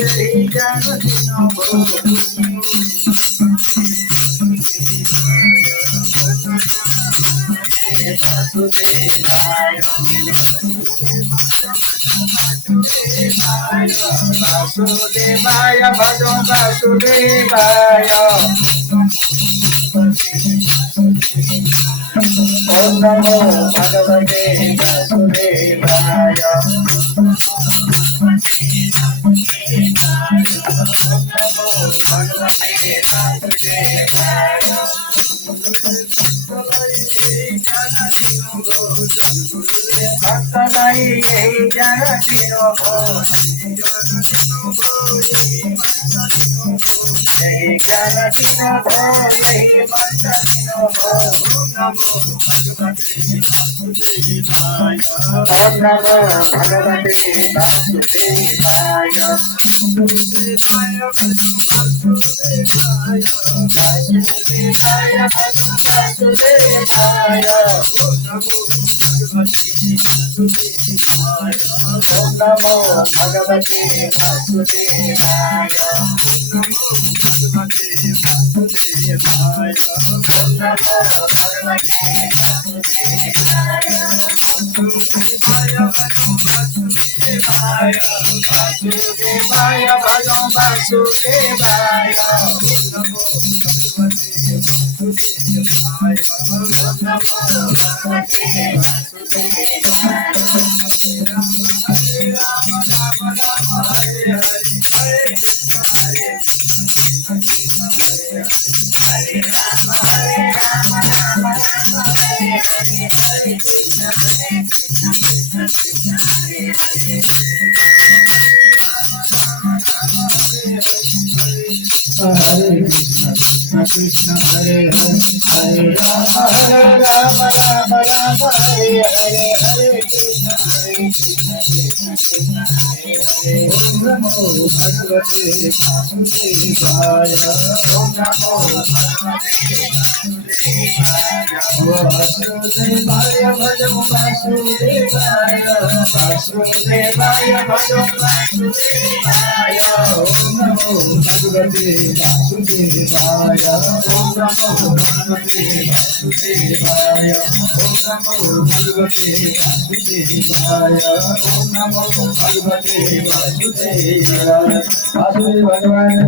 यही जान तीनों वासुदेवाय भजो वासुदेवाय ओम नमो भगवते वासुदेवाय भक्तलाई यही जन तीनों यही ज्ञान तीनों भो यही मंत्र तीनों भो ओम नमो भगवते वासुदेवाय वासुदेवाय ओम नमो भगवते वासुदेवाय वासुदेवाय भजो वासुदेवाय Hare Krishna, Krishna Krishna, Hare Hare, Hare Rama, Rama Rama, Hare Hare, Hare Krishna, Krishna Krishna, Hare Hare. Om Namo Bhagavate Vasudevaya. Om Namo Bhagavate Vasudevaya. Vasudevaya Bhajam Vasudevaya. Vasudevaya Bhajam Vasudevaya. Om Namo Bhagavate Vasudevaya. Om Namo Bhagavate Vasudevaya. Om Namo Bhagavate Vasudevaya. Om Namo Bhagavate Vasudevaya. Vasudevaya.